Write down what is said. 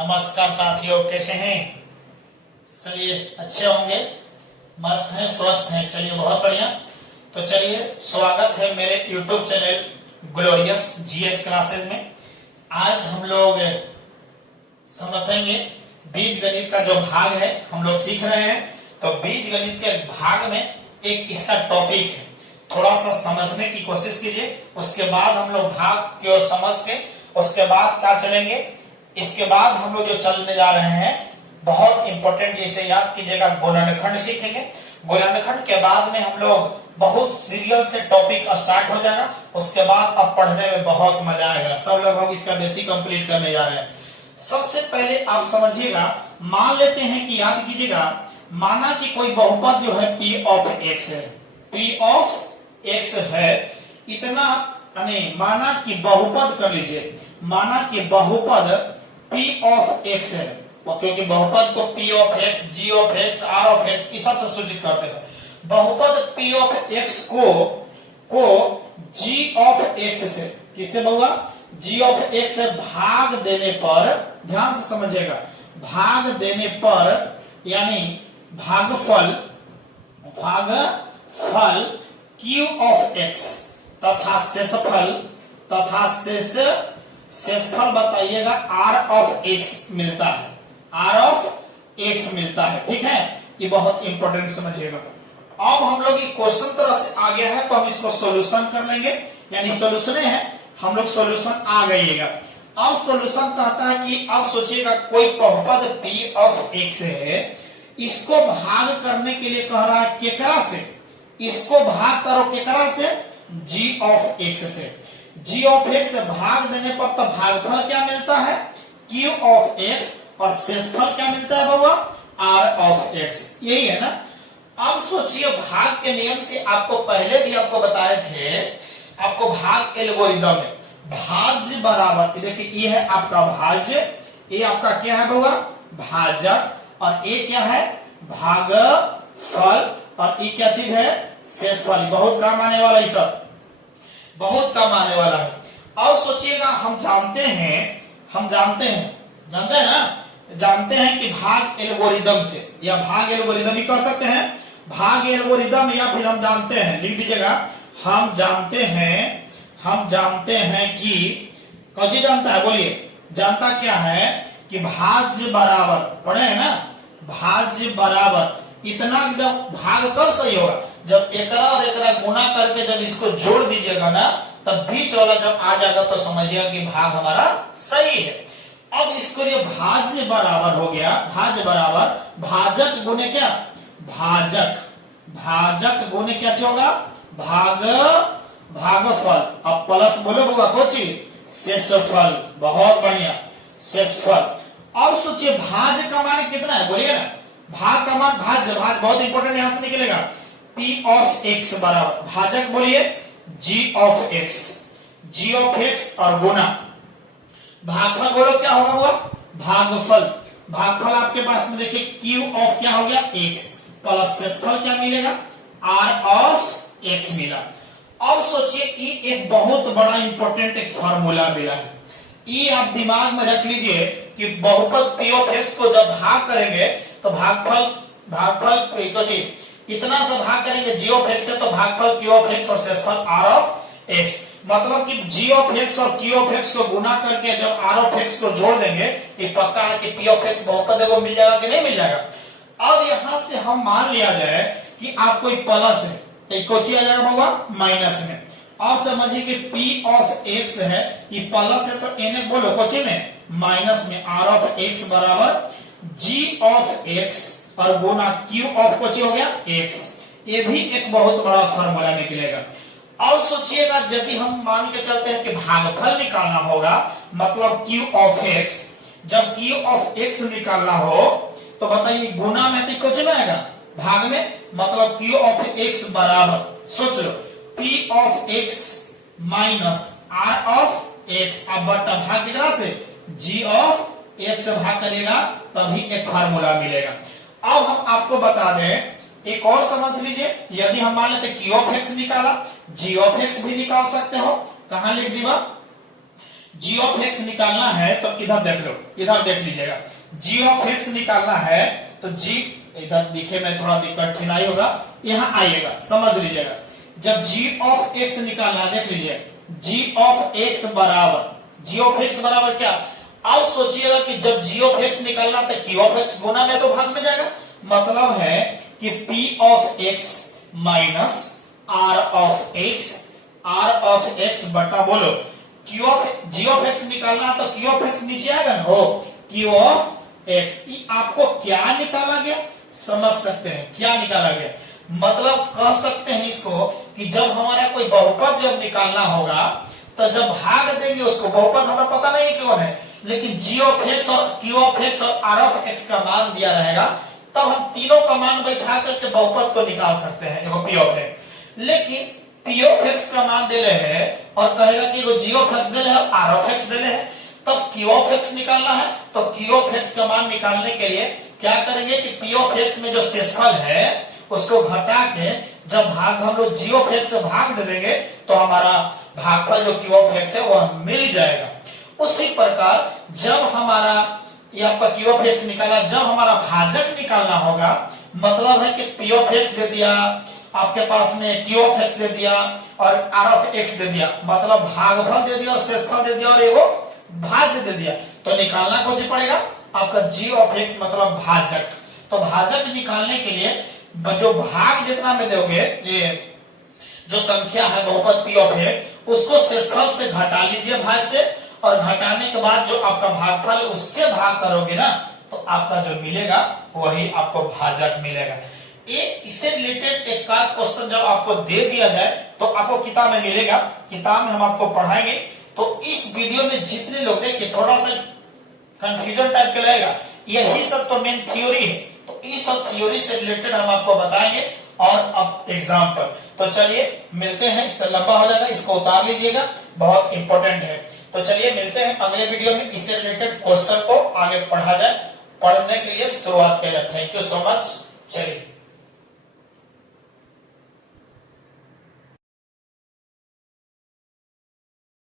नमस्कार साथियों, कैसे हैं? चलिए अच्छे होंगे, मस्त हैं, स्वस्थ हैं। चलिए बहुत बढ़िया। तो चलिए स्वागत है मेरे YouTube channel glorious GS classes में। आज हम लोग समझेंगे बीज गणित का जो भाग है, हम लोग सीख रहे हैं। तो बीज गणित के भाग में एक इसका टॉपिक है, थोड़ा सा समझने की कोशिश कीजिए। उसके बाद हम लोग भाग की ओर समझ के उसके बाद क्या चलेंगे। इसके बाद हम लोग जो चलने जा रहे हैं बहुत इंपॉर्टेंट, इसे याद कीजिएगा, गुणनखंड सीखेंगे। गुणनखंड के बाद में हम लोग बहुत सीरियल से टॉपिक स्टार्ट हो जाएगा। उसके बाद अब पढ़ने में बहुत मजा आएगा। सब लोग हम इसका बेसिक कंप्लीट करने जा रहे हैं। सबसे पहले आप समझिएगा, मान लेते हैं कि याद कीजिएगा, माना कि कोई बहुपद जो है P ऑफ X है, P ऑफ X है इतना, माना कि बहुपद कर लीजिए, माना कि बहुपद P ऑफ X है, क्योंकि बहुपद को P of X, G of X, R of X इस सब से सूचित करते हैं। बहुपद P ऑफ X को G ऑफ X से, किससे बहुआ, G ऑफ X से भाग देने पर, ध्यान से समझिएगा, भाग देने पर यानी भागफल Q ऑफ X तथा शेषफल बताइएगा R ऑफ X मिलता है, R ऑफ X मिलता है। ठीक है, ये बहुत इंपॉर्टेंट समझिएगा। अब हम लोग ये क्वेश्चन तरह से आ गया है तो हम इसको सॉल्यूशन कर लेंगे, यानी सॉल्यूशन है, हम लोग सॉल्यूशन आ गइएगा। अब सॉल्यूशन कहता है कि अब सोचिएगा कोई बहुपद P ऑफ X है, इसको भाग करने के लिए कह रहा है केकरा से, इसको भाग करो केकरा से, G ऑफ X से। G ऑफ X से भाग देने पर तो भागफल क्या मिलता है, Q ऑफ X, और शेषफल क्या मिलता है बाबा, R ऑफ X। यही है ना। अब सोचिए, भाग के नियम से आपको पहले भी आपको बताए थे, आपको भाग एल्गोरिदम में भाज्य बराबर, देखिए ये है आपका भाज्य, ये आपका क्या है बाबा, भाजक, और ये क्या है, भागफल, और ये क्या चीज है, शेषफल। बहुत काम आने वाला, ये सब बहुत काम आने वाला है। अब सोचिएगा, हम जानते हैं ना, जानते हैं कि भाग एल्गोरिदम से, या भाग एल्गोरिदम भी कह सकते हैं, भाग एल्गोरिदम, या फिर हम जानते हैं, लिख दीजिएगा, हम जानते हैं कि कौन सी जानता है, बोलिए, जानता क्या है कि भाज्य बराबर, पढ़े हैं ना, भाज्य बराबर इतना। जब भाग कब सही होगा, जब एकरा और एकरा गुणा करके जब इसको जोड़ दीजिएगा ना, तब बीच वाला जब आ जाएगा तो समझिएगा कि भाग हमारा सही है। अब इसको ये भाज्य बराबर हो गया, भाज्य बराबर भाजक गुने क्या, भाजक गुने क्या होगा, भागफल। अब प्लस बोलो बाबा, कोची, शेषफल। बहुत बढ़िया, शेषफल। अब सोचिए भाज्य का मान कितना है, बोलिए ना, भाग का मान, भाज्य, भाग बहुत इंपॉर्टेंट, यहां से निकलेगा, P ऑफ X बराबर भाजक, बोलिए G ऑफ X और गुना भागफल, बोलो क्या होगा वो, भागफल। भागफल आपके पास में देखिए Q ऑफ क्या हो गया, X, प्लस शेषफल क्या मिलेगा, R ऑफ X मिला। अब सोचिए, ये एक बहुत बड़ा इंपॉर्टेंट एक फार्मूला मिला है, ये आप दिमाग में रख लीजिए कि बहुपद P ऑफ X को जब भाग करेंगे तो भागफल कितना से भाग करेंगे, G ऑफ X से, तो भागफल Q ऑफ X और शेषफल R ऑफ X। मतलब कि G ऑफ X और Q ऑफ X को गुना करके जब R ऑफ X को जोड़ देंगे तो पक्का है कि P ऑफ X बहुपद को मिल जाएगा कि नहीं मिल जाएगा। अब यहां से हम मान लिया जाए कि आपको प्लस है, तो कोची आ जाएगा बाबा, माइनस में। अब समझिए कि P ऑफ X है, ये प्लस है तो इन्हें बोलो कोची में, माइनस में, R ऑफ X बराबर G ऑफ X और गुना Q ऑफ कोची हो गया X। ये भी एक बहुत बड़ा फार्मूला निकलेगा। अब सोचिएगा, यदि हम मान के चलते हैं कि भागफल निकालना होगा, मतलब Q ऑफ X, जब Q ऑफ X निकालना हो तो बताइए गुना में तो कुछ में आएगा, भाग में, मतलब Q ऑफ X बराबर, सोच लो, P of X minus R of X, अब बटा भाग कितना से, G ऑफ X से भाग करेगा तभी एक फार्मूला मिलेगा। अब हम आपको बता दें, एक और समझ लीजिए, यदि हम मान लेते Q ऑफ X निकाला, G ऑफ X भी निकाल सकते हो, कहां लिख दिया, जी ऑफ एक्स निकालना है तो इधर देख लो, इधर देख लीजिएगा, जी ऑफ एक्स निकालना है तो जी इधर दिखे में थोड़ा कठिनाई होगा, यहां आइएगा समझ लीजिएगा। जब जी ऑफ एक्स निकालना, देख लीजिए जी ऑफ एक्स बराबर, जी ऑफ एक्स बराबर क्या, अब सोचिएगा कि जब जी ऑफ एक्स निकालना तो क्यू ऑफ एक्स गुना में तो भाग में जाएगा, मतलब है कि P of X minus R of X, R of X बटा बोलो Q of, G of X निकालना तो क्यू ऑफ एक्स नीचे आएगा ना, हो क्यू ऑफ एक्स। आपको क्या निकाला गया समझ सकते हैं, क्या निकाला गया, मतलब कह सकते हैं इसको कि जब हमारा कोई बहुपद जब निकालना होगा तो जब भाग देंगे उसको, बहुपद हमें पता नहीं कौन है, लेकिन जी ऑफ एक्स और क्यू ऑफ एक्स और आर ऑफ एक्स का मान दिया रहेगा, तब हम तीनों का मान बैठा करके बहुपद को निकाल सकते हैं, देखो पी ऑफ एक्स। लेकिन पी ऑफ एक्स का मान दे रहे हैं और कहेगा कि जी ऑफ एक्स दे रहे हैं, आर ऑफ एक्स दे रहे हैं, तब क्यू ऑफ एक्स निकालना है, तो क्यू ऑफ एक्स का मान निकालने के लिए क्या करेंगे कि पी ऑफ एक्स में जो शेषफल है उसको घटा के जब भाग हम लोग जी ऑफ एक्स से भाग दे देंगे तो हमारा भागफल जो क्यू ऑफ एक्स है वह मिल जाएगा। उसी प्रकार जब हमारा यहाँ पर क्यू ऑफ एक्स निकाला, जब हमारा भाजक निकालना होगा, मतलब है कि पी ऑफ एक्स दे दिया आपके पास में, क्यू ऑफ एक्स दे दिया और आर ऑफ एक्स दे दिया, मतलब भागफल दे दिया और शेषफल दे दिया और एगो भाज्य दे दिया, तो निकालना कौन सी पड़ेगा आपका जी ऑफ एक्स मतलब भाजक। तो भाजक निकालने के लिए जो भाग जितना में दोगे, ये जो संख्या है बहुपद पी ऑफ एक्स, उसको शेषफल से घटा लीजिए भाज्य से, और घटाने के बाद जो आपका भागफल उससे भाग करोगे ना तो आपका जो मिलेगा वही आपको भाजक मिलेगा। इससे रिलेटेड एक का क्वेश्चन जब आपको दे दिया जाए तो आपको किताब में मिलेगा, किताब में हम आपको पढ़ाएंगे। तो इस वीडियो में जितने लोग देखिए थोड़ा सा कंफ्यूजन टाइप का लगेगा, यही सब तो मेन थ्योरी है, तो इस सब थ्योरी से रिलेटेड हम आपको बताएंगे और अब एग्जाम पर। तो चलिए मिलते हैं, इससे लंबा हो जाएगा, इसको उतार लीजिएगा, बहुत इंपॉर्टेंट है। तो चलिए मिलते हैं अगले वीडियो में, इससे रिलेटेड क्वेश्चन को आगे पढ़ा जाए, पढ़ने के लिए शुरुआत किया जाए। थैंक यू सो मच, चलिए।